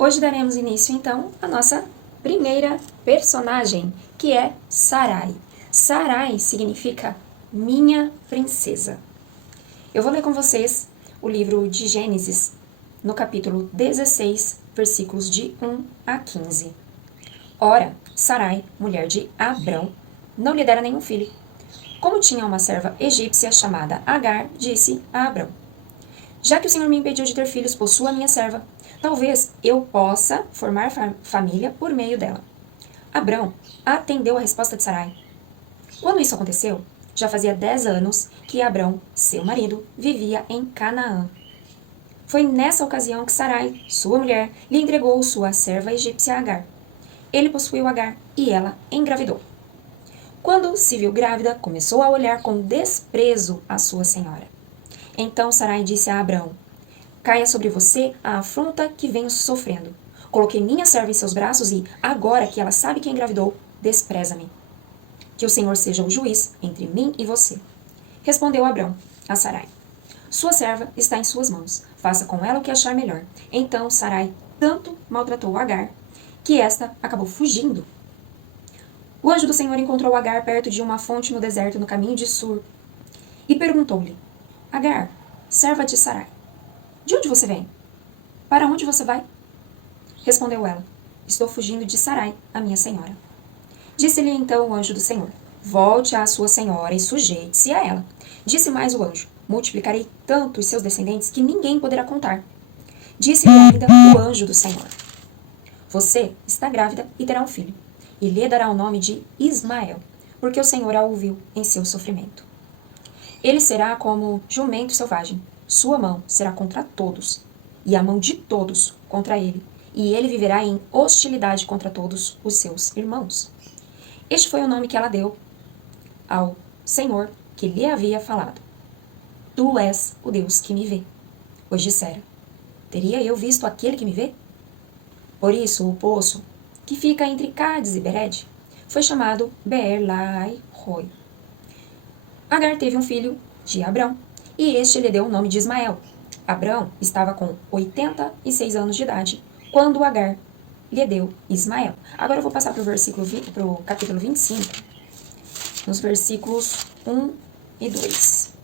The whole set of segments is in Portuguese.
Hoje daremos início, então, à nossa primeira personagem, que é Sarai. Sarai significa minha princesa. Eu vou ler com vocês o livro de Gênesis, no capítulo 16, versículos de 1 a 15. Ora, Sarai, mulher de Abrão, não lhe dera nenhum filho. Como tinha uma serva egípcia chamada Agar, disse a Abrão: já que o Senhor me impediu de ter filhos por sua minha serva, talvez eu possa formar família por meio dela. Abrão atendeu a resposta de Sarai. Quando isso aconteceu, já fazia 10 anos que Abrão, seu marido, vivia em Canaã. Foi nessa ocasião que Sarai, sua mulher, lhe entregou sua serva egípcia Agar. Ele possuiu Agar e ela engravidou. Quando se viu grávida, começou a olhar com desprezo a sua senhora. Então Sarai disse a Abrão: caia sobre você a afronta que venho sofrendo. Coloquei minha serva em seus braços e, agora que ela sabe que engravidou, despreza-me. Que o Senhor seja o juiz entre mim e você. Respondeu Abrão a Sarai: sua serva está em suas mãos. Faça com ela o que achar melhor. Então Sarai tanto maltratou Agar que esta acabou fugindo. O anjo do Senhor encontrou Agar perto de uma fonte no deserto no caminho de Sur e perguntou-lhe: Agar, serva de Sarai, de onde você vem? Para onde você vai? Respondeu ela: estou fugindo de Sarai, a minha senhora. Disse-lhe então o anjo do Senhor: volte à sua senhora e sujeite-se a ela. Disse mais o anjo: multiplicarei tanto os seus descendentes que ninguém poderá contar. Disse-lhe ainda o anjo do Senhor: você está grávida e terá um filho, e lhe dará o nome de Ismael, porque o Senhor a ouviu em seu sofrimento. Ele será como jumento selvagem. Sua mão será contra todos, e a mão de todos contra ele, e ele viverá em hostilidade contra todos os seus irmãos. Este foi o nome que ela deu ao Senhor que lhe havia falado: tu és o Deus que me vê. Pois dissera: teria eu visto aquele que me vê? Por isso o poço, que fica entre Cádiz e Bered, foi chamado Beer-Lahai-Roi. Agar teve um filho de Abrão, e este lhe deu o nome de Ismael. Abrão estava com 86 anos de idade quando Agar lhe deu Ismael. Agora eu vou passar para o capítulo 25, nos versículos 1 e 2.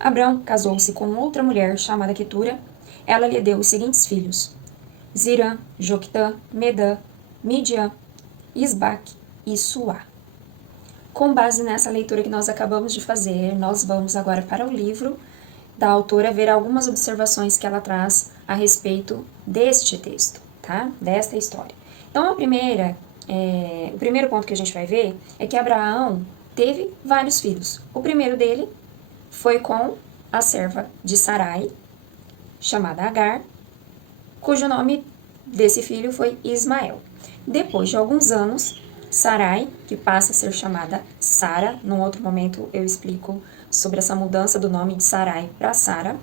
Abrão casou-se com outra mulher chamada Quetura. Ela lhe deu os seguintes filhos: Zirã, Joquitã, Medã, Midian, Isbaque e Suá. Com base nessa leitura que nós acabamos de fazer, nós vamos agora para o livro da autora ver algumas observações que ela traz a respeito deste texto, tá? Desta história. Então, o primeiro ponto que a gente vai ver é que Abraão teve vários filhos. O primeiro dele foi com a serva de Sarai, chamada Agar, cujo nome desse filho foi Ismael. Depois de alguns anos, Sarai, que passa a ser chamada Sara, num outro momento eu explico sobre essa mudança do nome de Sarai para Sara,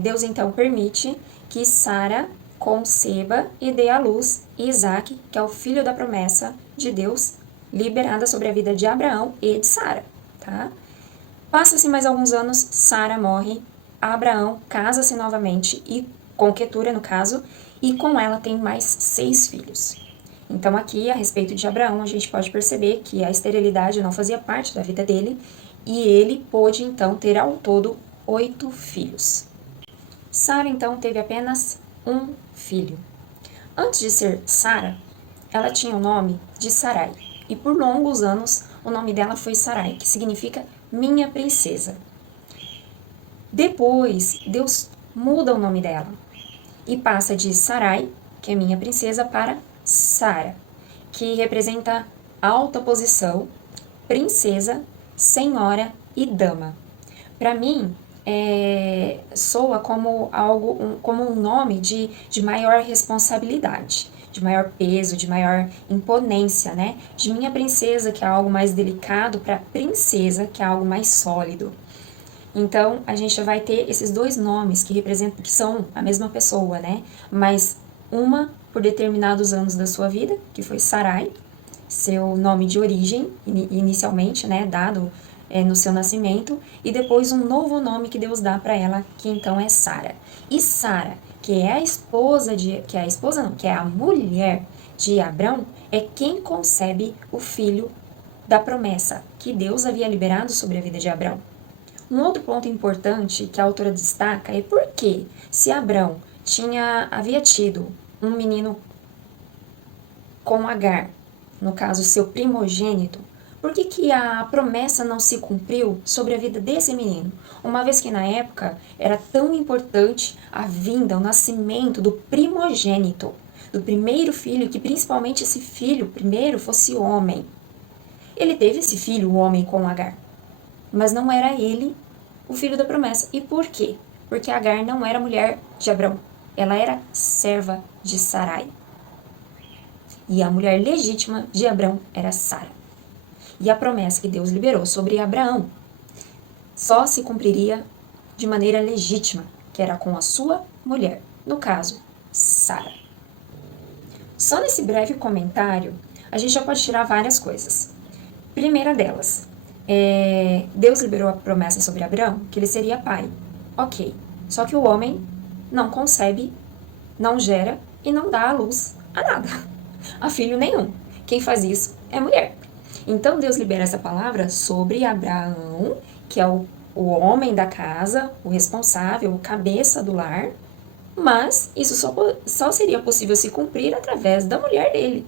Deus então permite que Sara conceba e dê à luz Isaque, que é o filho da promessa de Deus, liberada sobre a vida de Abraão e de Sara, tá? Passa-se mais alguns anos, Sara morre, Abraão casa-se novamente, e com Quetura no caso, e com ela tem mais 6 filhos. Então aqui, a respeito de Abraão, a gente pode perceber que a esterilidade não fazia parte da vida dele, e ele pôde então ter ao todo 8 filhos. Sara então teve apenas um filho. Antes de ser Sara, ela tinha o nome de Sarai, e por longos anos o nome dela foi Sarai, que significa minha princesa. Depois, Deus muda o nome dela e passa de Sarai, que é minha princesa, para Sara, que representa alta posição, princesa, senhora e dama. Para mim, soa como como um nome de maior responsabilidade, de maior peso, de maior imponência, né? De minha princesa, que é algo mais delicado, para princesa, que é algo mais sólido. Então, a gente vai ter esses dois nomes que representam, que são a mesma pessoa, né? Mas uma por determinados anos da sua vida, que foi Sarai, seu nome de origem, inicialmente, né? Dado no seu nascimento, e depois um novo nome que Deus dá para ela, que então é Sara. E Sara, que é a esposa que é a mulher de Abrão, é quem concebe o filho da promessa que Deus havia liberado sobre a vida de Abrão. Um outro ponto importante que a autora destaca é porque, se Abrão havia tido um menino com Agar, no caso seu primogênito, por que a promessa não se cumpriu sobre a vida desse menino? Uma vez que na época era tão importante a vinda, o nascimento do primogênito, do primeiro filho, que principalmente esse filho primeiro fosse homem. Ele teve esse filho, o homem com Agar, mas não era ele o filho da promessa. E por quê? Porque Agar não era mulher de Abrão, ela era serva de Sarai. E a mulher legítima de Abrão era Sara. E a promessa que Deus liberou sobre Abraão só se cumpriria de maneira legítima, que era com a sua mulher, no caso, Sara. Só nesse breve comentário, a gente já pode tirar várias coisas. Primeira delas, Deus liberou a promessa sobre Abraão, que ele seria pai. Ok, só que o homem não concebe, não gera e não dá à luz a nada, a filho nenhum. Quem faz isso é mulher. Então Deus libera essa palavra sobre Abraão, que é o homem da casa, o responsável, o cabeça do lar, mas isso só seria possível se cumprir através da mulher dele.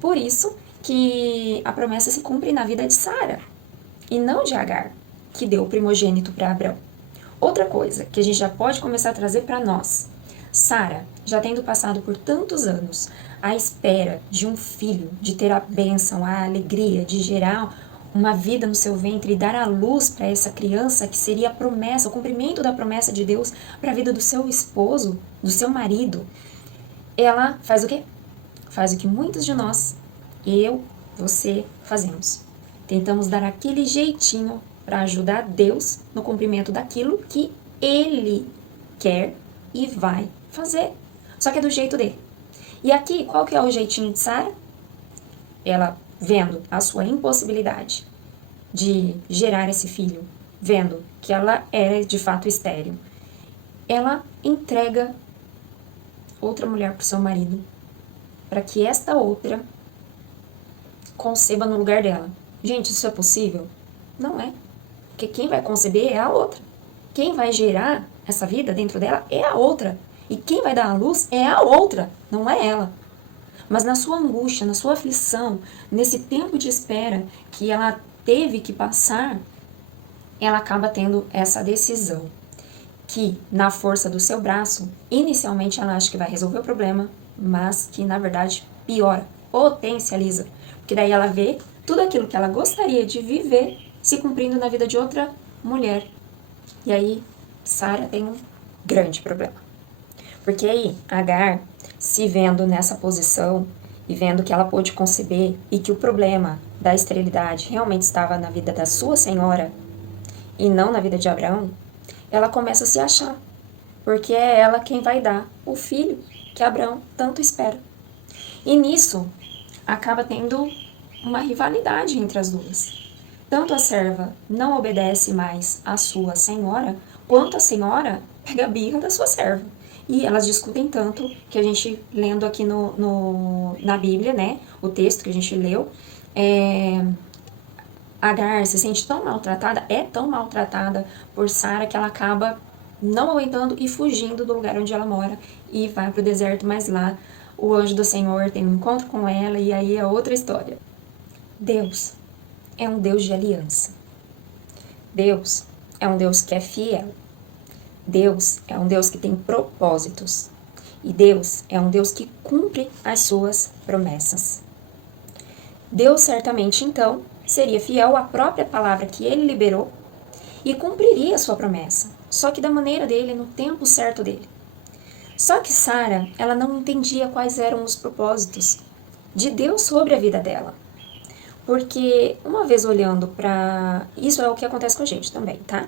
Por isso que a promessa se cumpre na vida de Sara, e não de Agar, que deu o primogênito para Abrão. Outra coisa que a gente já pode começar a trazer para nós. Sara, já tendo passado por tantos anos à espera de um filho, de ter a bênção, a alegria, de gerar uma vida no seu ventre e dar à luz para essa criança, que seria a promessa, o cumprimento da promessa de Deus para a vida do seu esposo, do seu marido, ela faz o quê? Faz o que muitos de nós, eu, você, fazemos. Tentamos dar aquele jeitinho para ajudar Deus no cumprimento daquilo que Ele quer e vai fazer. Só que é do jeito dele. E aqui, qual que é o jeitinho de Sara? Ela, vendo a sua impossibilidade de gerar esse filho, vendo que ela era de fato estéril, ela entrega outra mulher para o seu marido, para que esta outra conceba no lugar dela. Gente, isso é possível? Não é. Porque quem vai conceber é a outra. Quem vai gerar essa vida dentro dela é a outra. E quem vai dar a luz é a outra, não é ela. Mas na sua angústia, na sua aflição, nesse tempo de espera que ela teve que passar, ela acaba tendo essa decisão. Que, na força do seu braço, inicialmente ela acha que vai resolver o problema, mas que, na verdade, piora, potencializa. Porque daí ela vê tudo aquilo que ela gostaria de viver se cumprindo na vida de outra mulher. E aí, Sara tem um grande problema. Porque aí, Agar, se vendo nessa posição e vendo que ela pôde conceber e que o problema da esterilidade realmente estava na vida da sua senhora e não na vida de Abraão, ela começa a se achar, porque é ela quem vai dar o filho que Abraão tanto espera. E nisso, acaba tendo uma rivalidade entre as duas. Tanto a serva não obedece mais à sua senhora, quanto a senhora pega a birra da sua serva. E elas discutem tanto que a gente, lendo aqui na Bíblia, né, o texto que a gente leu, Agar se sente tão maltratada, é tão maltratada por Sara, que ela acaba não aguentando e fugindo do lugar onde ela mora e vai para o deserto, mas lá o anjo do Senhor tem um encontro com ela e aí é outra história. Deus é um Deus de aliança. Deus é um Deus que é fiel. Deus é um Deus que tem propósitos. E Deus é um Deus que cumpre as suas promessas. Deus certamente, então, seria fiel à própria palavra que ele liberou e cumpriria a sua promessa, só que da maneira dele, no tempo certo dele. Só que Sara, ela não entendia quais eram os propósitos de Deus sobre a vida dela. Porque uma vez olhando para... Isso é o que acontece com a gente também, tá?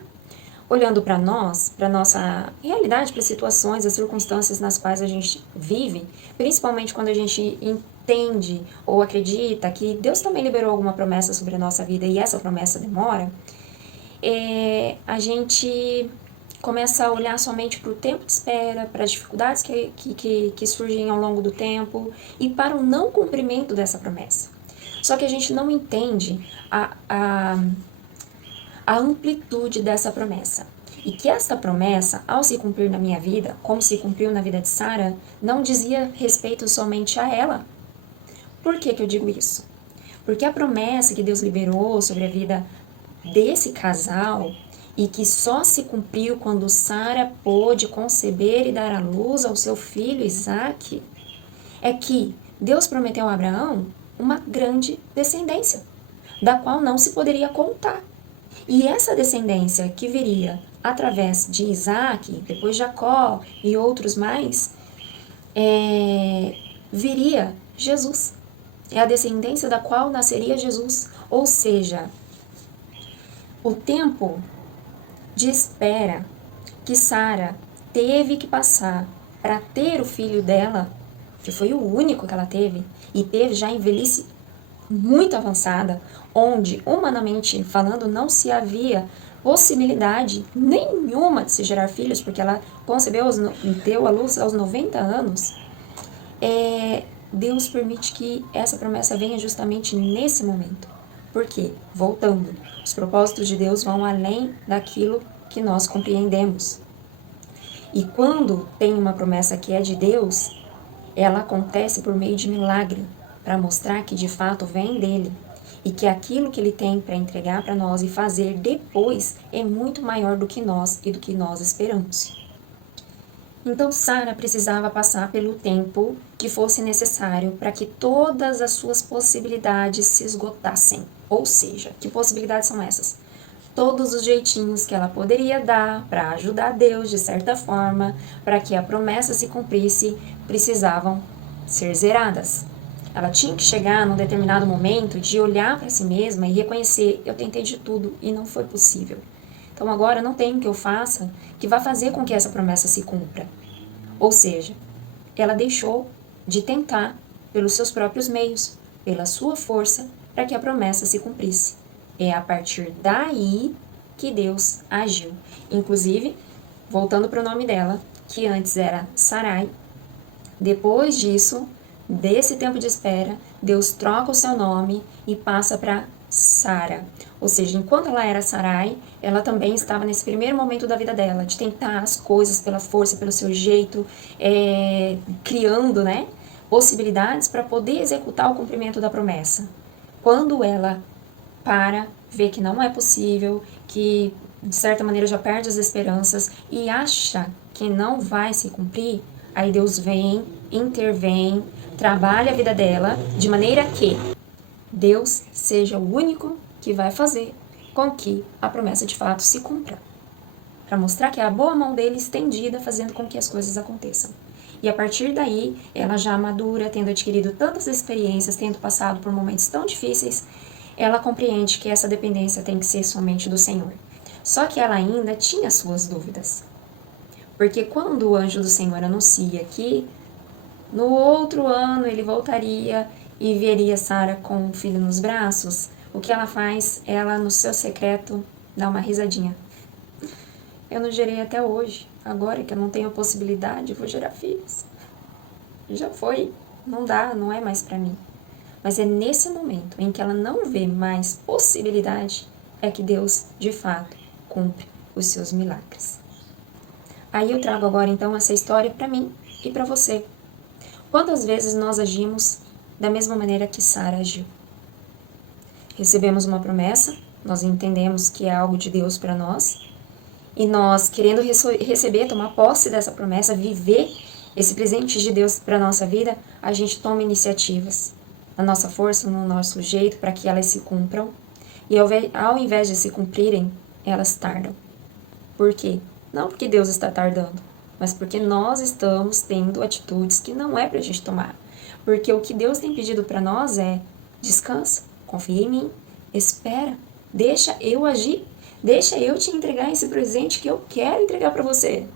Olhando para nós, para nossa realidade, para as situações, as circunstâncias nas quais a gente vive, principalmente quando a gente entende ou acredita que Deus também liberou alguma promessa sobre a nossa vida e essa promessa demora, a gente começa a olhar somente para o tempo de espera, para as dificuldades que surgem ao longo do tempo e para o não cumprimento dessa promessa. Só que a gente não entende a amplitude dessa promessa. E que esta promessa, ao se cumprir na minha vida, como se cumpriu na vida de Sara, não dizia respeito somente a ela. Por que eu digo isso? Porque a promessa que Deus liberou sobre a vida desse casal e que só se cumpriu quando Sara pôde conceber e dar à luz ao seu filho Isaque, é que Deus prometeu a Abraão uma grande descendência, da qual não se poderia contar. E essa descendência que viria através de Isaque, depois Jacó e outros mais, viria Jesus. É a descendência da qual nasceria Jesus. Ou seja, o tempo de espera que Sara teve que passar para ter o filho dela, que foi o único que ela teve, e teve já em velhice muito avançada, onde, humanamente falando, não se havia possibilidade nenhuma de se gerar filhos, porque ela concebeu, deu à luz aos 90 anos, Deus permite que essa promessa venha justamente nesse momento. Por quê? Voltando, os propósitos de Deus vão além daquilo que nós compreendemos. E quando tem uma promessa que é de Deus, ela acontece por meio de milagre, para mostrar que de fato vem dele e que aquilo que ele tem para entregar para nós e fazer depois é muito maior do que nós e do que nós esperamos. Então Sara precisava passar pelo tempo que fosse necessário para que todas as suas possibilidades se esgotassem. Ou seja, que possibilidades são essas? Todos os jeitinhos que ela poderia dar para ajudar Deus de certa forma, para que a promessa se cumprisse, precisavam ser zeradas. Ela tinha que chegar num determinado momento de olhar para si mesma e reconhecer: eu tentei de tudo e não foi possível. Então agora não tem o que eu faça que vá fazer com que essa promessa se cumpra. Ou seja, ela deixou de tentar pelos seus próprios meios, pela sua força, para que a promessa se cumprisse. É a partir daí que Deus agiu. Inclusive, voltando para o nome dela, que antes era Sarai, depois disso, desse tempo de espera, Deus troca o seu nome e passa para Sara. Ou seja, enquanto ela era Sarai, ela também estava nesse primeiro momento da vida dela, de tentar as coisas pela força, pelo seu jeito, criando, possibilidades para poder executar o cumprimento da promessa. Quando ela vê que não é possível, que de certa maneira já perde as esperanças e acha que não vai se cumprir, aí Deus vem, intervém, trabalha a vida dela de maneira que Deus seja o único que vai fazer com que a promessa de fato se cumpra. Para mostrar que é a boa mão dele estendida fazendo com que as coisas aconteçam. E a partir daí, ela já madura, tendo adquirido tantas experiências, tendo passado por momentos tão difíceis, ela compreende que essa dependência tem que ser somente do Senhor. Só que ela ainda tinha suas dúvidas. Porque quando o anjo do Senhor anuncia que no outro ano ele voltaria e veria Sara com o filho nos braços, o que ela faz? Ela, no seu secreto, dá uma risadinha. Eu não gerei até hoje. Agora que eu não tenho a possibilidade, eu vou gerar filhos. Já foi. Não dá, não é mais para mim. Mas é nesse momento em que ela não vê mais possibilidade, é que Deus, de fato, cumpre os seus milagres. Aí eu trago agora, então, essa história para mim e para você. Quantas vezes nós agimos da mesma maneira que Sara agiu? Recebemos uma promessa, nós entendemos que é algo de Deus para nós, e nós, querendo receber, tomar posse dessa promessa, viver esse presente de Deus para a nossa vida, a gente toma iniciativas, na nossa força, no nosso jeito, para que elas se cumpram, e ao invés de se cumprirem, elas tardam. Por quê? Não porque Deus está tardando, mas porque nós estamos tendo atitudes que não é para a gente tomar. Porque o que Deus tem pedido para nós é: descansa, confia em mim, espera, deixa eu agir, deixa eu te entregar esse presente que eu quero entregar para você.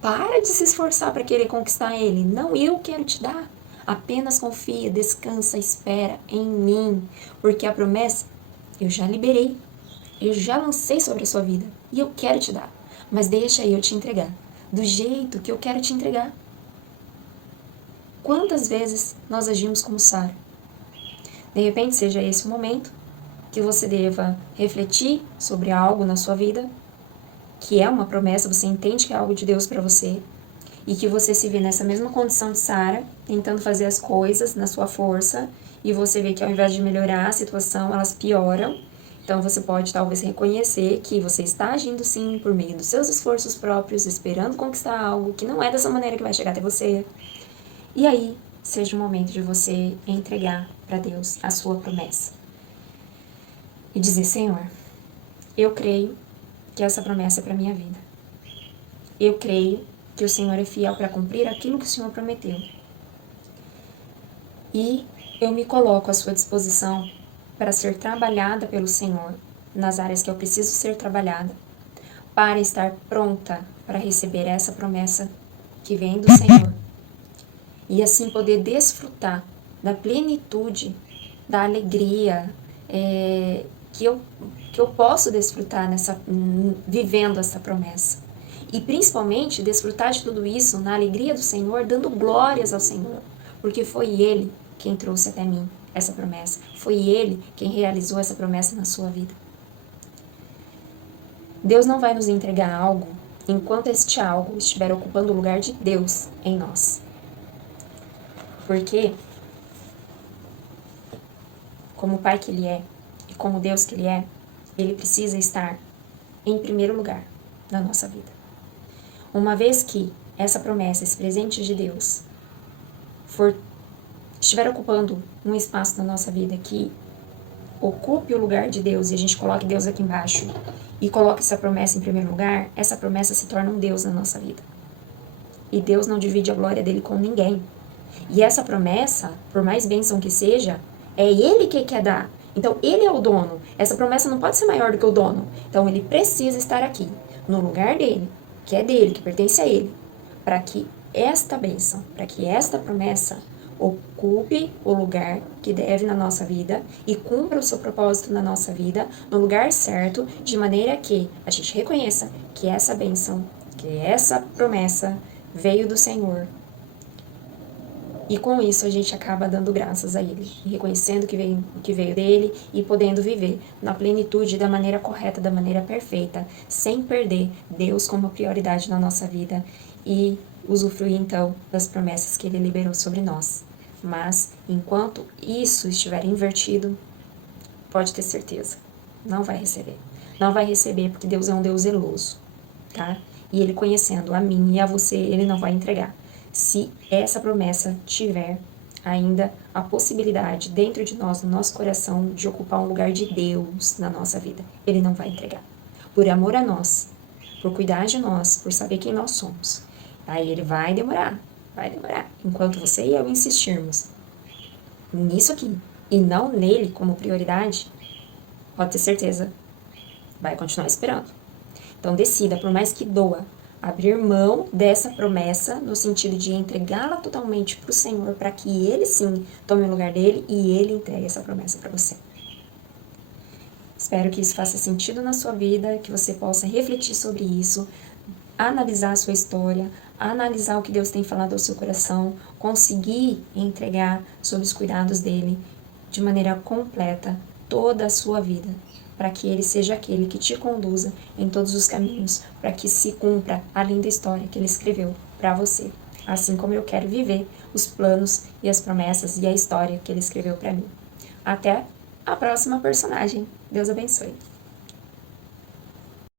Para de se esforçar para querer conquistar ele, não, eu quero te dar. Apenas confia, descansa, espera em mim, porque a promessa eu já liberei, eu já lancei sobre a sua vida e eu quero te dar. mas deixa eu te entregar, do jeito que eu quero te entregar. Quantas vezes nós agimos como Sara? De repente seja esse o momento que você deva refletir sobre algo na sua vida, que é uma promessa, você entende que é algo de Deus para você, e que você se vê nessa mesma condição de Sara, tentando fazer as coisas na sua força, e você vê que ao invés de melhorar a situação, elas pioram. Então você pode talvez reconhecer que você está agindo sim por meio dos seus esforços próprios, esperando conquistar algo que não é dessa maneira que vai chegar até você. E aí, seja o momento de você entregar para Deus a sua promessa. E dizer, Senhor, eu creio que essa promessa é para minha vida. Eu creio que o Senhor é fiel para cumprir aquilo que o Senhor prometeu. E eu me coloco à sua disposição para ser trabalhada pelo Senhor nas áreas que eu preciso ser trabalhada, para estar pronta para receber essa promessa que vem do Senhor. E assim poder desfrutar da plenitude, da alegria que eu posso desfrutar vivendo essa promessa. E principalmente desfrutar de tudo isso na alegria do Senhor, dando glórias ao Senhor, porque foi Ele quem trouxe até mim essa promessa. Foi Ele quem realizou essa promessa na sua vida. Deus não vai nos entregar algo enquanto este algo estiver ocupando o lugar de Deus em nós. Porque, como Pai que Ele é, e como Deus que Ele é, Ele precisa estar em primeiro lugar na nossa vida. Uma vez que essa promessa, esse presente de Deus, estiver ocupando um espaço na nossa vida que ocupe o lugar de Deus, e a gente coloque Deus aqui embaixo, e coloque essa promessa em primeiro lugar, essa promessa se torna um Deus na nossa vida. E Deus não divide a glória dele com ninguém. E essa promessa, por mais bênção que seja, é Ele que quer dar. Então, Ele é o dono. Essa promessa não pode ser maior do que o dono. Então, Ele precisa estar aqui, no lugar dele, que é dele, que pertence a Ele, para que esta bênção, para que esta promessa ocupe o lugar que deve na nossa vida e cumpra o seu propósito na nossa vida, no lugar certo, de maneira que a gente reconheça que essa bênção, que essa promessa veio do Senhor. E com isso a gente acaba dando graças a Ele, reconhecendo que veio dele e podendo viver na plenitude, da maneira correta, da maneira perfeita, sem perder Deus como prioridade na nossa vida e usufruir então das promessas que Ele liberou sobre nós. Mas enquanto isso estiver invertido, pode ter certeza, não vai receber. Não vai receber porque Deus é um Deus zeloso, tá? E Ele conhecendo a mim e a você, Ele não vai entregar. Se essa promessa tiver ainda a possibilidade dentro de nós, no nosso coração, de ocupar um lugar de Deus na nossa vida, Ele não vai entregar. Por amor a nós, por cuidar de nós, por saber quem nós somos. Aí Ele vai demorar. Enquanto você e eu insistirmos nisso aqui e não nele como prioridade, pode ter certeza, vai continuar esperando. Então decida, por mais que doa, abrir mão dessa promessa no sentido de entregá-la totalmente para o Senhor, para que Ele sim tome o lugar dele e Ele entregue essa promessa para você. Espero que isso faça sentido na sua vida, que você possa refletir sobre isso, analisar a sua história, analisar o que Deus tem falado ao seu coração, conseguir entregar sob os cuidados dele de maneira completa toda a sua vida, para que Ele seja aquele que te conduza em todos os caminhos, para que se cumpra a linda história que Ele escreveu para você, assim como eu quero viver os planos e as promessas e a história que Ele escreveu para mim. Até a próxima personagem. Deus abençoe.